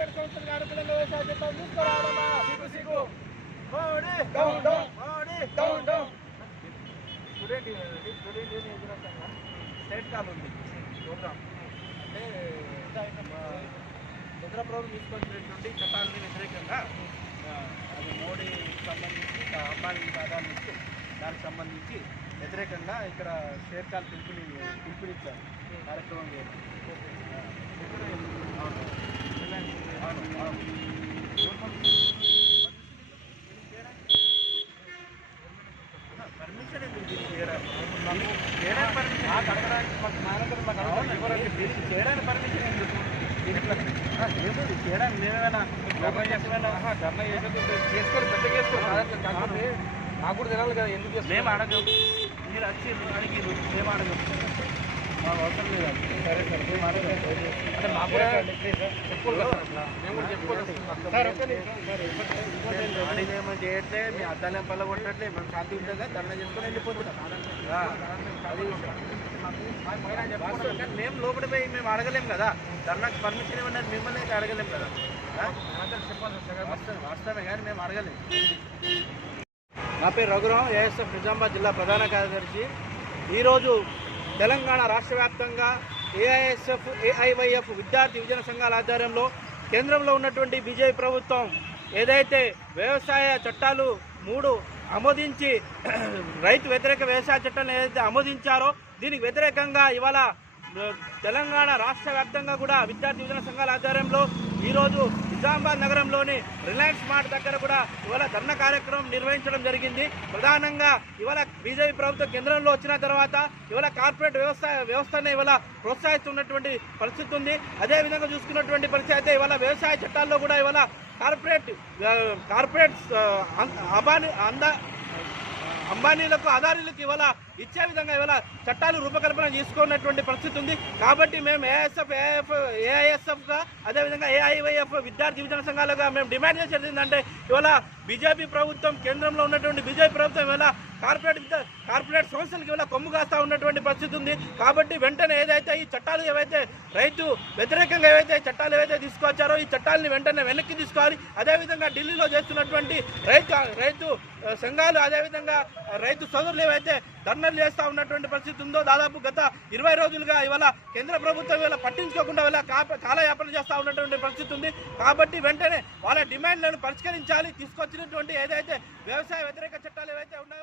Corporate సంస్థలకు అనుకూలంగా వ్యవసాయ చట్టాలు తీసుకురావడమా? సిగ్గు Modi down down, Modi down down. Student union సంఘం స్టేట్ కాల్ ఉంది ప్రోగ్రామ్. అంటే కేంద్ర ప్రభుత్వం తీసుకొచ్చినటువంటి చట్టాలని వ్యతిరేకంగా అది మోడీకి సంబంధించి అంబానీ ఆదాయాల నుంచి దానికి సంబంధించి వ్యతిరేకంగా ఇక్కడ షేర్ కాల్ పిలుపునిచ్చారు కార్యక్రమం చేయాలి. పర్మిషన్ ఎందుకు చేయడానికి పర్మిషన్ ఎందుకు? ఏముంది చేయడానికి మేమేమైనా ధర్నా చేసుకొని పెద్ద చేసుకోవాలి. నాకు కూడా తెలియాలి కదా ఎందుకు మేము అడగం. మీరు వచ్చి అడిగిరు, మేము అడగం, మాకు అవసరం లేదు. సరే సార్ మేము అడగం అంటే మాకు కూడా చెప్పుకోవాలి, మేము కూడా చెప్పుకోవాలి. ఏమో చేయట్లే, మీ అద్దాలేం పల్ల కొట్టట్లే, మేము శాంతి ఉంటుందా ధర్నా చేసుకొని వెళ్ళిపోతున్నాం. అది మేము లోపల పోయి మేము అడగలేం కదా, ధర్నాకు పర్మిషన్ ఇవ్వడానికి మిమ్మల్ని అయితే అడగలేం కదా. వాస్తవమే కానీ మేము అడగలేం. నా పేరు రఘురాం, ఏఎస్ఎఫ్ నిజామాబాద్ జిల్లా ప్రధాన కార్యదర్శి. ఈరోజు తెలంగాణ రాష్ట్ర వ్యాప్తంగా ఏఐఎస్ఎఫ్, ఏఐవైఎఫ్ విద్యార్థి యువజన సంఘాల ఆధ్వర్యంలో కేంద్రంలో ఉన్నటువంటి బీజేపీ ప్రభుత్వం ఏదైతే వ్యవసాయ చట్టాలు 3 ఆమోదించి రైతు వ్యతిరేక వ్యవసాయ చట్టాలను ఏదైతే ఆమోదించారో దీనికి వ్యతిరేకంగా ఇవాళ తెలంగాణ రాష్ట్ర వ్యాప్తంగా కూడా విద్యార్థి యువజన సంఘాల ఆధ్వర్యంలో ఈరోజు నిజామాబాద్ నగరంలోని రిలయన్స్ మార్ట్ దగ్గర కూడా ఇవాళ ధర్నా కార్యక్రమం నిర్వహించడం జరిగింది. ప్రధానంగా ఇవాళ బీజేపీ ప్రభుత్వం కేంద్రంలో వచ్చిన తర్వాత ఇవాళ కార్పొరేట్ వ్యవస్థను ఇవాళ ప్రోత్సహిస్తున్నటువంటి పరిస్థితి ఉంది. అదేవిధంగా చూసుకున్నటువంటి పరిస్థితి అయితే ఇవాళ వ్యవసాయ చట్టాల్లో కూడా ఇవాళ కార్పొరేట్ అంబానీలకు అదారీలకు ఇవాళ ఇచ్చే విధంగా ఇవాళ చట్టాలు రూపకల్పన చేసుకున్నటువంటి పరిస్థితి ఉంది. కాబట్టి మేము ఏఐఎస్ఎఫ్గా అదేవిధంగా ఏఐవైఎఫ్ విద్యార్థి యువజన సంఘాలుగా మేము డిమాండ్ చేసేది ఏంటంటే ఇవాళ బీజేపీ ప్రభుత్వం కేంద్రంలో ఉన్నటువంటి బీజేపీ ప్రభుత్వం ఇవాళ కార్పొరేట్ సంస్థలకు ఇవాళ కొమ్ము కాస్తా ఉన్నటువంటి పరిస్థితి ఉంది. కాబట్టి వెంటనే ఏదైతే ఈ చట్టాలు ఏవైతే రైతు వ్యతిరేకంగా ఏవైతే చట్టాలు ఏవైతే తీసుకొచ్చారో ఈ చట్టాలని వెంటనే వెనక్కి తీసుకోవాలి. అదేవిధంగా ఢిల్లీలో చేస్తున్నటువంటి రైతు సంఘాలు అదేవిధంగా రైతు సోదరులు ఏవైతే ధర్నాలు చేస్తూ ఉన్నటువంటి పరిస్థితి ఉందో దాదాపు గత 20 రోజులుగా ఇవాళ కేంద్ర ప్రభుత్వం ఇవాళ పట్టించుకోకుండా ఇవాళ కాలయాపన చేస్తూ ఉన్నటువంటి పరిస్థితి ఉంది. కాబట్టి వెంటనే వాళ్ళ డిమాండ్లను పరిష్కరించాలి. తీసుకొచ్చినటువంటి ఏదైతే వ్యవసాయ వ్యతిరేక చట్టాలు ఏవైతే ఉన్నాయో